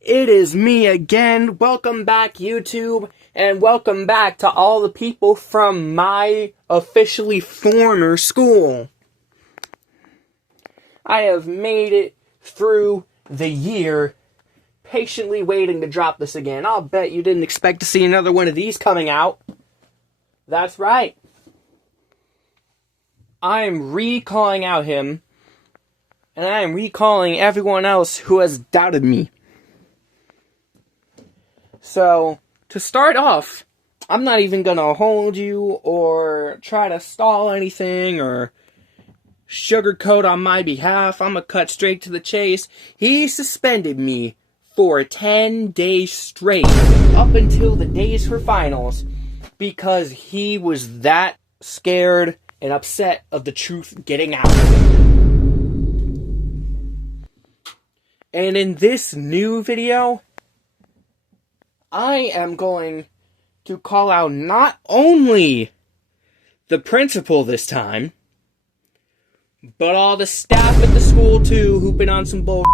It is me again. Welcome back, YouTube, and welcome back to all the people from my officially former school. I have made it through the year, patiently waiting to drop this again. I'll bet you didn't expect to see another one of these coming out. That's right. I am recalling out him, and I am recalling everyone else who has doubted me. So, to start off, I'm not even gonna hold you or try to stall anything or sugarcoat on my behalf. I'm gonna cut straight to the chase. He suspended me for 10 days straight, up until the days for finals, because he was that scared and upset of the truth getting out. And in this new video, I am going to call out not only the principal this time, but all the staff at the school too, who've been on some bull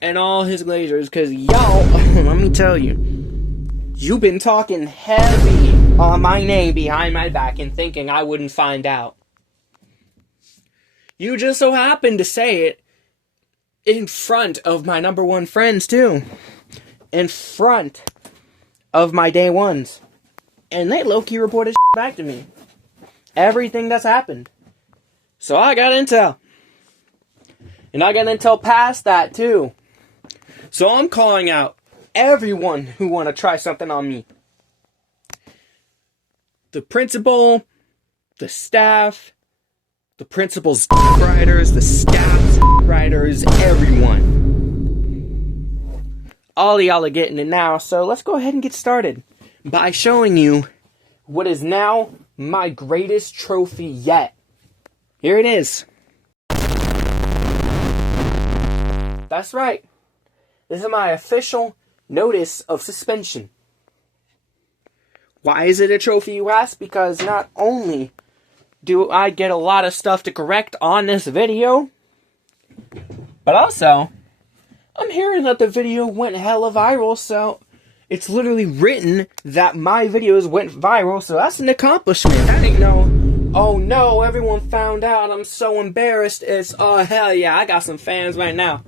and all his lasers, because y'all, let me tell you, you've been talking heavy on my name behind my back and thinking I wouldn't find out. You just so happened to say it in front of my number one friends too. In front of my day ones. And they low-key reported back to me. Everything that's happened. So I got intel. And I got intel past that too. So I'm calling out everyone who want to try something on me. The principal, the staff, the principal's writers, the staff's writers, everyone. All of y'all are getting it now, so let's go ahead and get started by showing you what is now my greatest trophy yet. Here it is. That's right. This is my official notice of suspension. Why is it a trophy, you ask? Because not only do I get a lot of stuff to correct on this video, but also, I'm hearing that the video went hella viral, so it's literally written that my videos went viral, so that's an accomplishment. That ain't no, oh no, everyone found out, I'm so embarrassed. It's, oh hell yeah, I got some fans right now.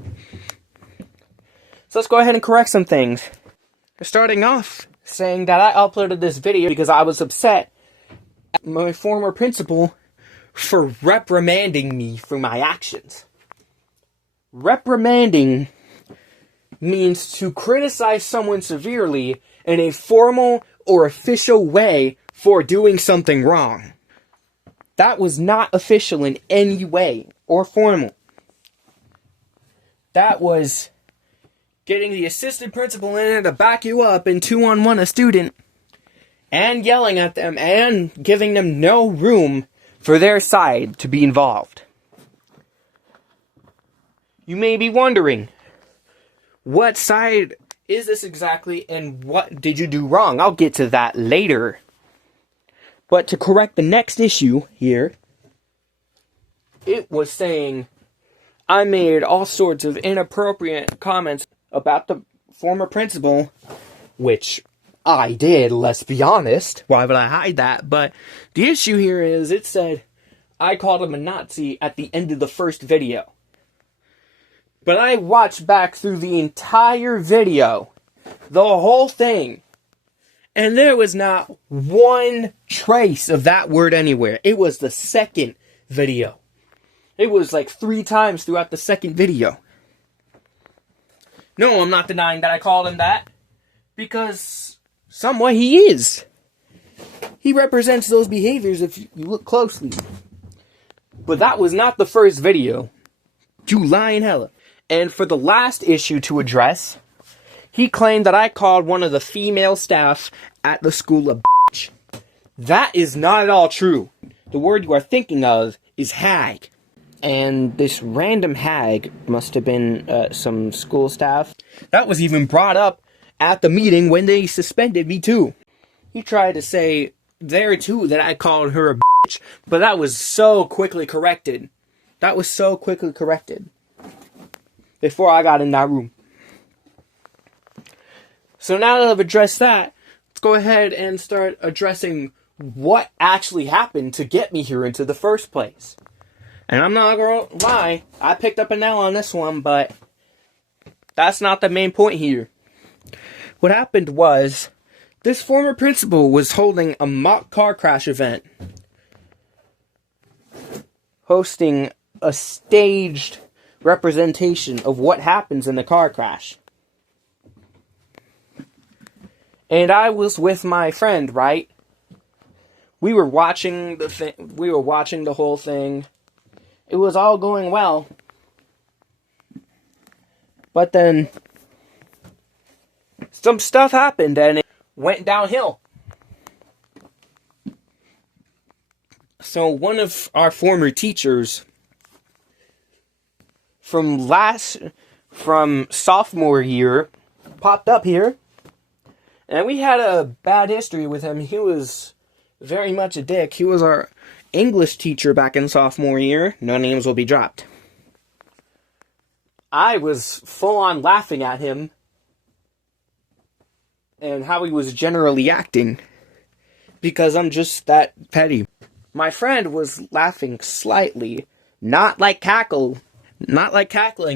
So let's go ahead and correct some things. Starting off, saying that I uploaded this video because I was upset at my former principal for reprimanding me for my actions. Reprimanding means to criticize someone severely in a formal or official way for doing something wrong. That was not official in any way or formal. That was getting the assistant principal in there to back you up and 2-on-1 a student and yelling at them and giving them no room for their side to be involved. You may be wondering, what side is this exactly, and what did you do wrong? I'll get to that later. But to correct the next issue here, it was saying I made all sorts of inappropriate comments about the former principal, which I did, let's be honest. Why would I hide that? But the issue here is, it said I called him a Nazi at the end of the first video. But I watched back through the entire video, the whole thing, and there was not one trace of that word anywhere. It was the second video. It was like 3 times throughout the second video. No, I'm not denying that I called him that, because somewhat he is. He represents those behaviors if you look closely. But that was not the first video. You lying hella. And for the last issue to address, he claimed that I called one of the female staff at the school a bitch. That is not at all true. The word you are thinking of is hag. And this random hag must have been some school staff. That was even brought up at the meeting when they suspended me too. He tried to say there too that I called her a bitch, but that was so quickly corrected. Before I got in that room. So now that I've addressed that, let's go ahead and start addressing what actually happened to get me here into the first place. And I'm not gonna lie, I picked up an L on this one, but that's not the main point here. What happened was, this former principal was holding a mock car crash event, hosting a staged representation of what happens in a car crash. And I was with my friend, right? We were watching the whole thing. It was all going well. But then some stuff happened and it went downhill. So one of our former teachers from sophomore year popped up here, and we had a bad history with him. He was very much a dick. He was our English teacher back in sophomore year. No names will be dropped. I was full on laughing at him and how he was generally acting, because I'm just that petty. My friend was laughing slightly, not like cackling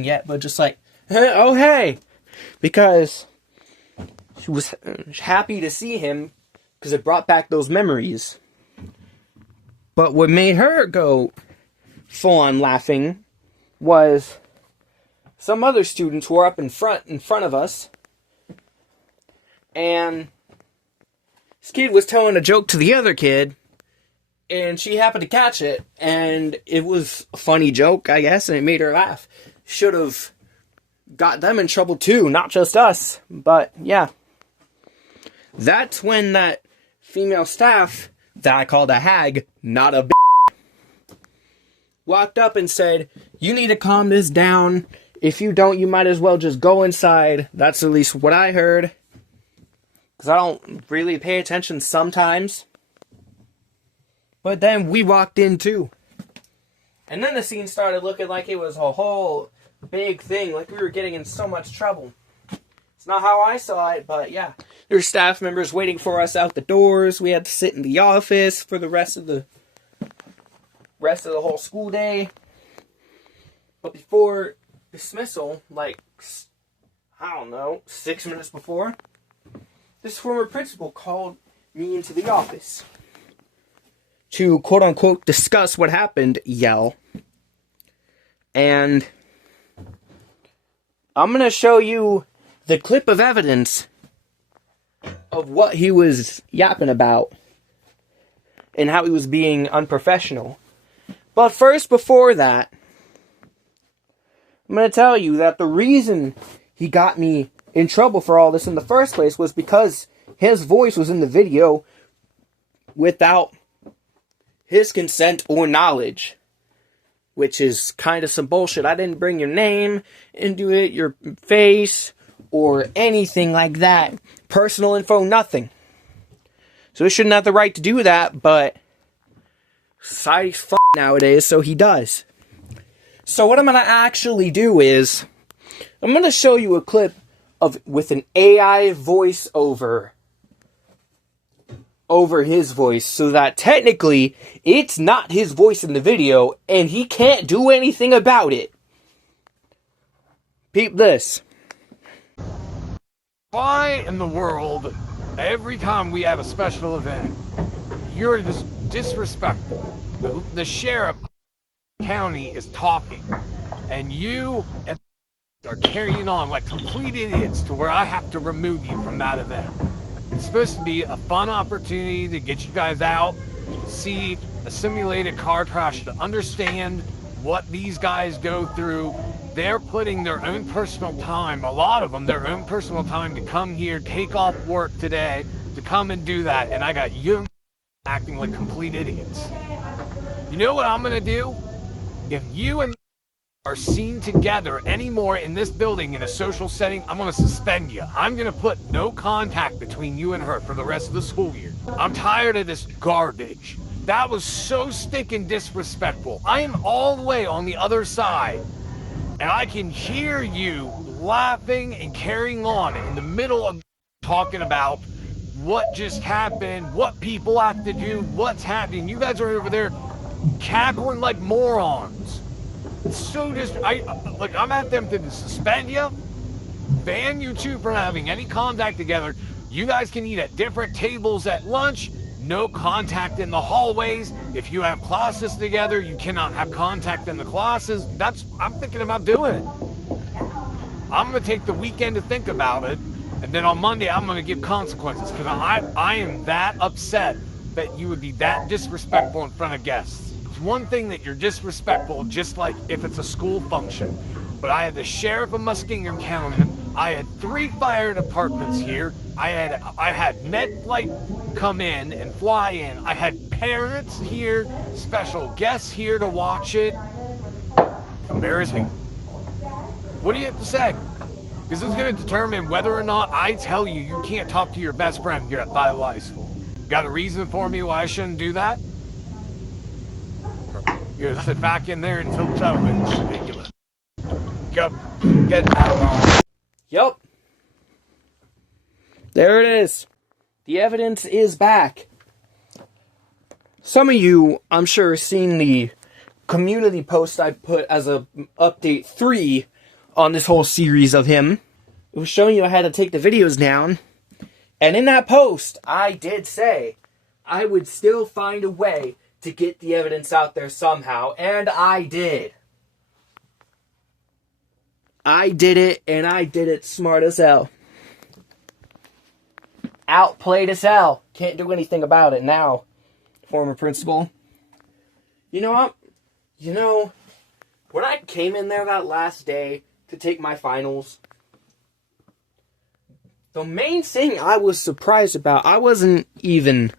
yet, but just like, oh hey, because she was happy to see him because it brought back those memories. But what made her go full on laughing was some other students who were up in front of us, and this kid was telling a joke to the other kid, and she happened to catch it, and it was a funny joke, I guess, and it made her laugh. Should have got them in trouble too, not just us. But yeah, that's when that female staff that I called a hag, not a walked up and said, "You need to calm this down. If you don't, you might as well just go inside." That's at least what I heard, because I don't really pay attention sometimes. But then we walked in too. And then the scene started looking like it was a whole big thing, like we were getting in so much trouble. It's not how I saw it, but yeah. There were staff members waiting for us out the doors. We had to sit in the office for the rest of the whole school day. But before dismissal, like, I don't know, 6 minutes before, this former principal called me into the office to, quote-unquote, discuss what happened, yell. And I'm going to show you the clip of evidence of what he was yapping about and how he was being unprofessional. But first, before that, I'm going to tell you that the reason he got me in trouble for all this in the first place was because his voice was in the video without his consent or knowledge, which is kind of some bullshit. I didn't bring your name into it, your face, or anything like that. Personal info, nothing. So he shouldn't have the right to do that, but society's nowadays, so he does. So what I'm going to actually do is, I'm going to show you a clip with an AI voiceover over his voice, so that technically it's not his voice in the video and he can't do anything about it. Peep this. Why in the world, every time we have a special event, you're just disrespectful? The sheriff county is talking, and you are carrying on like complete idiots to where I have to remove you from that event. It's supposed to be a fun opportunity to get you guys out, see a simulated car crash, to understand what these guys go through. They're putting their own personal time, a lot of them, their own personal time to come here, take off work today, to come and do that. And I got you acting like complete idiots. You know what I'm gonna do? If you and are seen together anymore in this building in a social setting, I'm gonna suspend you. I'm gonna put no contact between you and her for the rest of the school year. I'm tired of this garbage. That was so stinking disrespectful. I am all the way on the other side, and I can hear you laughing and carrying on in the middle of talking about what just happened, what people have to do, what's happening. You guys are over there cackling like morons. It's so just, I'm at them to suspend you, ban you two from having any contact together. You guys can eat at different tables at lunch. No contact in the hallways. If you have classes together, you cannot have contact in the classes. I'm thinking about doing it. I'm going to take the weekend to think about it, and then on Monday I'm going to give consequences, because I am that upset that you would be that disrespectful in front of guests. It's one thing that you're disrespectful, just like if it's a school function. But I had the sheriff of Muskingum County, I had 3 fire departments here, I had med flight come in and fly in, I had parents here, special guests here to watch it. Embarrassing. What do you have to say? Because it's going to determine whether or not I tell you you can't talk to your best friend here at Bio High School. Got a reason for me why I shouldn't do that? You're gonna sit back in there until it's ridiculous. Go, get out. Yup. There it is. The evidence is back. Some of you, I'm sure, seen the community post I put as a update 3 on this whole series of him. It was showing you I had to take the videos down. And in that post, I did say I would still find a way to get the evidence out there somehow. And I did. I did it, and I did it smart as hell. Outplayed as hell. Can't do anything about it now, former principal. You know what? When I came in there that last day to take my finals, the main thing I was surprised about, I wasn't even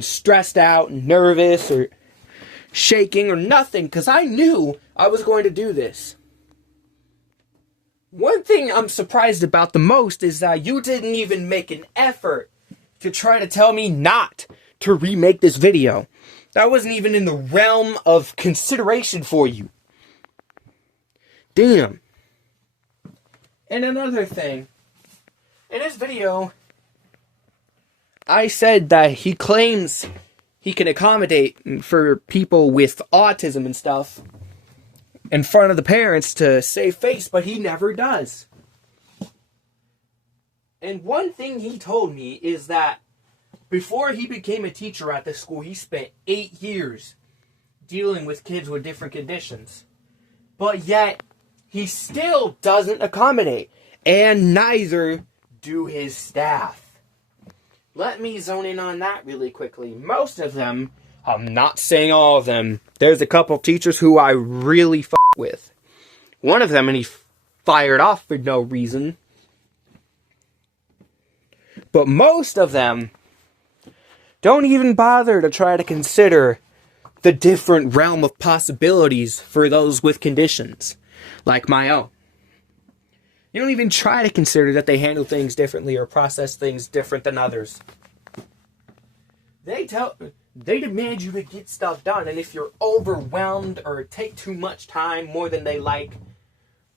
stressed out, nervous, or shaking, or nothing, because I knew I was going to do this. One thing I'm surprised about the most is that you didn't even make an effort to try to tell me not to remake this video. That wasn't even in the realm of consideration for you. Damn. And another thing. In his video, I said that he claims he can accommodate for people with autism and stuff in front of the parents to save face, but he never does. And one thing he told me is that before he became a teacher at this school, he spent 8 years dealing with kids with different conditions. But yet, he still doesn't accommodate. And neither do his staff. Let me zone in on that really quickly. Most of them, I'm not saying all of them, there's a couple of teachers who I really f*** with. One of them, and he fired off for no reason. But most of them don't even bother to try to consider the different realm of possibilities for those with conditions, like my own. You don't even try to consider that they handle things differently or process things different than others. They demand you to get stuff done, and if you're overwhelmed or take too much time, more than they like,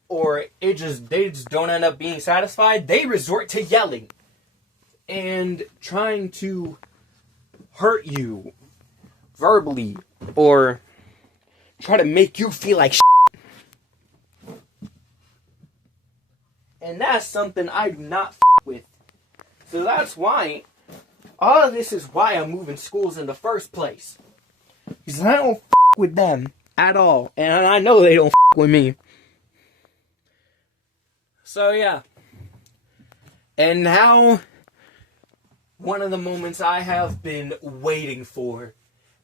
or they just don't end up being satisfied, they resort to yelling and trying to hurt you verbally or try to make you feel like shit. And that's something I do not with. So that's why all of this is why I'm moving schools in the first place. Because I don't with them at all. And I know they don't with me. So yeah. And now, one of the moments I have been waiting for.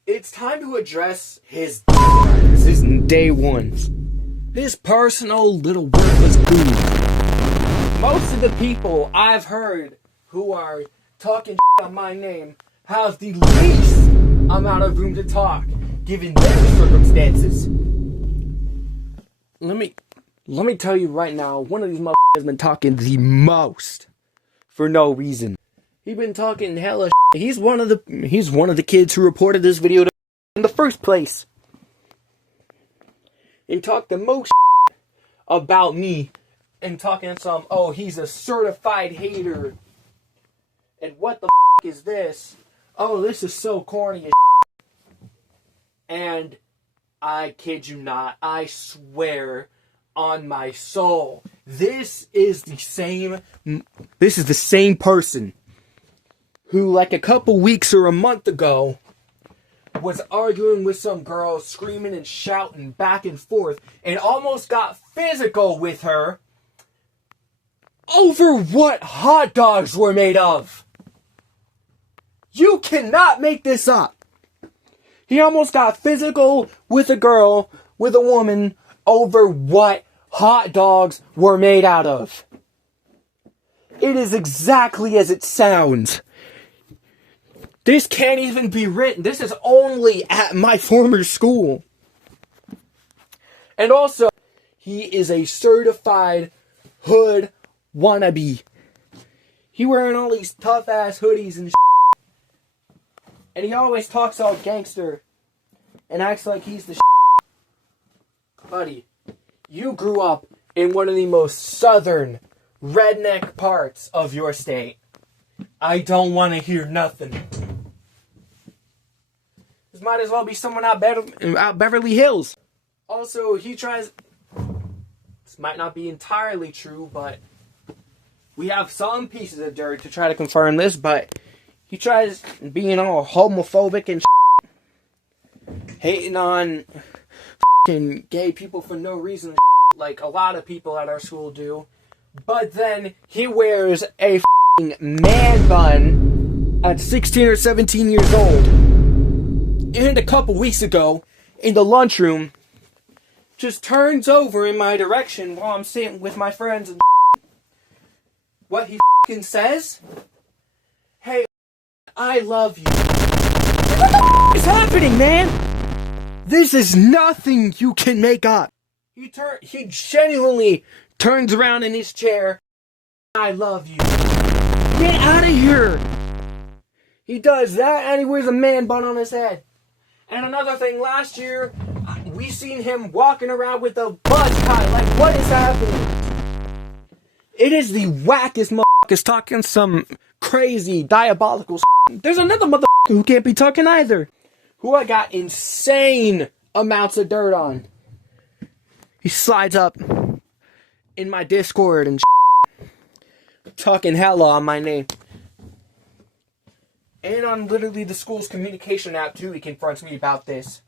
It's time to address his day ones. His personal little worthless booty. Most of the people I've heard who are talking on my name have the least amount of room to talk, given their circumstances. Let me tell you right now, one of these motherfuckers has been talking the most for no reason. He's been talking hella shit. He's one of the kids who reported this video in the first place. He talked the most shit about me and talking some, oh, he's a certified hater. And what the is this? Oh, this is so corny as And I kid you not, I swear on my soul, this is the same person who, like a couple weeks or a month ago, was arguing with some girl, screaming and shouting back and forth, and almost got physical with her over what hot dogs were made of. You cannot make this up. He almost got physical with a girl, with a woman, over what hot dogs were made out of. It is exactly as it sounds. This can't even be written. This is only at my former school. And also, he is a certified hood wannabe. He wearing all these tough ass hoodies and and he always talks all gangster and acts like he's the Buddy, you grew up in one of the most southern, redneck parts of your state. I don't want to hear nothing. This might as well be someone out Beverly Hills. Also, he tries... This might not be entirely true, but we have some pieces of dirt to try to confirm this, but he tries being all homophobic and hating on gay people for no reason, like a lot of people at our school do. But then he wears a man bun at 16 or 17 years old. And a couple weeks ago, in the lunchroom, just turns over in my direction while I'm sitting with my friends and what he says? Hey, I love you. What the is happening, man? This is nothing you can make up. He genuinely turns around in his chair. I love you. Get out of here. He does that and he wears a man bun on his head. And another thing, last year, we seen him walking around with a buzz cut. Like, what is happening? It is the wackest motherfuckers talking some crazy, diabolical There's another motherfucker who can't be talking either. Who I got insane amounts of dirt on. He slides up in my Discord and talking hella on my name. And on literally the school's communication app too, he confronts me about this.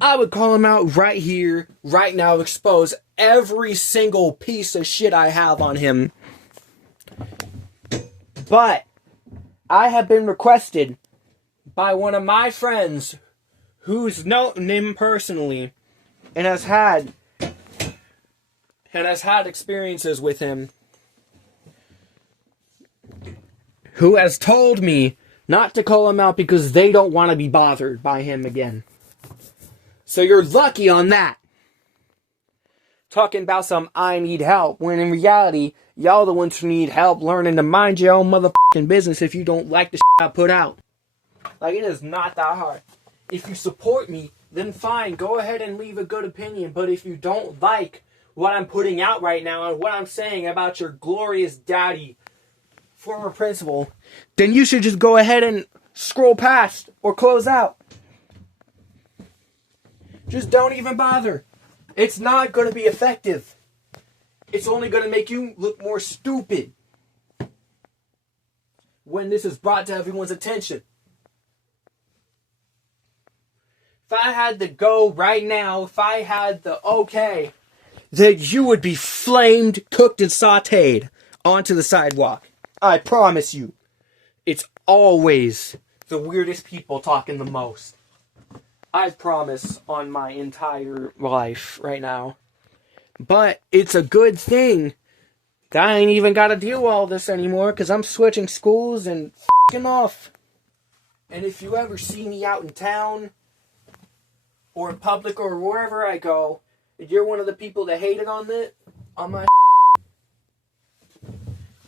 I would call him out right here, right now, expose every single piece of shit I have on him. But I have been requested by one of my friends who's known him personally and has had experiences with him, who has told me not to call him out because they don't want to be bothered by him again. So you're lucky on that. Talking about some I need help, when in reality, y'all the ones who need help learning to mind your own motherfucking business if you don't like the shit I put out. Like, it is not that hard. If you support me, then fine, go ahead and leave a good opinion. But if you don't like what I'm putting out right now and what I'm saying about your glorious daddy, former principal, then you should just go ahead and scroll past or close out. Just don't even bother. It's not going to be effective. It's only going to make you look more stupid when this is brought to everyone's attention. If I had the go right now, if I had the okay, that you would be flamed, cooked, and sauteed onto the sidewalk. I promise you. It's always the weirdest people talking the most. I promise on my entire life right now. But it's a good thing that I ain't even got to deal with all this anymore because I'm switching schools and f***ing off. And if you ever see me out in town or in public or wherever I go, if you're one of the people that hated on my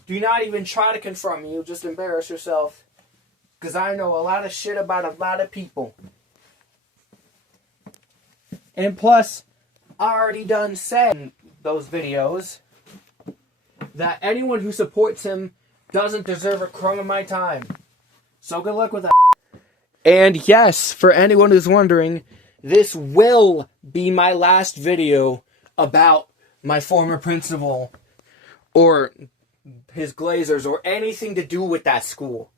do not even try to confront me. You'll just embarrass yourself. Because I know a lot of shit about a lot of people. And plus, I already done said those videos that anyone who supports him doesn't deserve a crumb of my time. So good luck with that. And yes, for anyone who's wondering, this will be my last video about my former principal or his Glazers or anything to do with that school.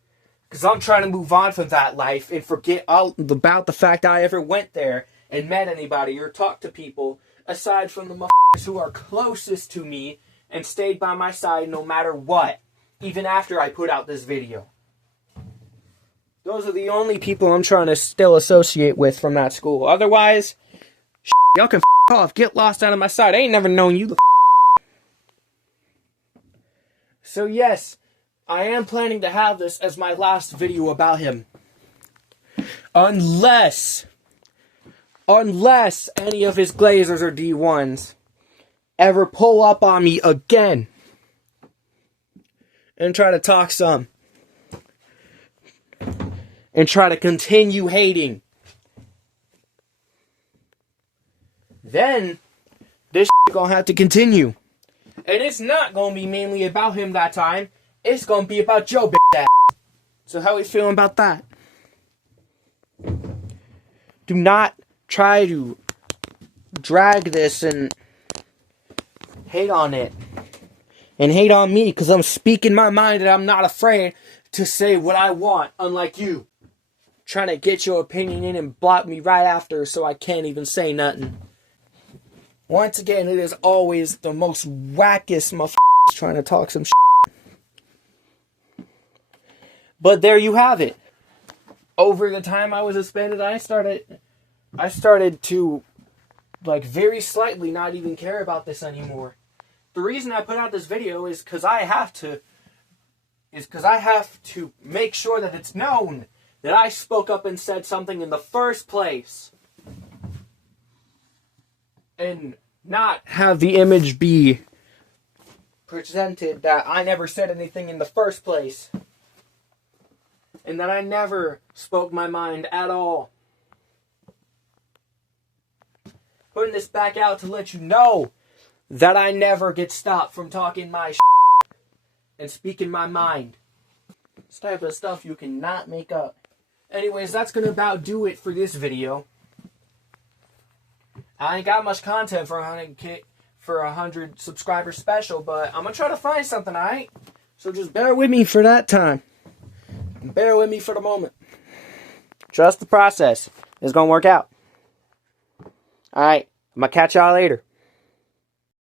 Because I'm trying to move on from that life and forget all about the fact I ever went there and met anybody or talked to people aside from the motherfuckers who are closest to me and stayed by my side no matter what, even after I put out this video. Those are the only people I'm trying to still associate with from that school. Otherwise, y'all can off. Get lost out of my sight. I ain't never known you. So yes, I am planning to have this as my last video about him. Unless any of his Glazers or D1s ever pull up on me again and try to talk some. And try to continue hating. Then, this gonna have to continue. And it's not gonna be mainly about him that time. It's gonna be about Joe bitch ass. So how we feeling about that? Do not try to drag this and hate on it. And hate on me because I'm speaking my mind and I'm not afraid to say what I want, unlike you. Trying to get your opinion in and block me right after so I can't even say nothing. Once again, it is always the most wackest motherfuckers trying to talk some shit. But there you have it. Over the time I was suspended, I started to, like, very slightly not even care about this anymore. The reason I put out this video is because I have to make sure that it's known that I spoke up and said something in the first place. And not have the image be presented that I never said anything in the first place. And that I never spoke my mind at all. Putting this back out to let you know that I never get stopped from talking my shit and speaking my mind. This type of stuff you cannot make up. Anyways, that's going to about do it for this video. I ain't got much content for 100 subscriber special, but I'm going to try to find something, alright? So just bear with me for that time. And bear with me for the moment. Trust the process. It's going to work out. Alright, I'm going to catch y'all later.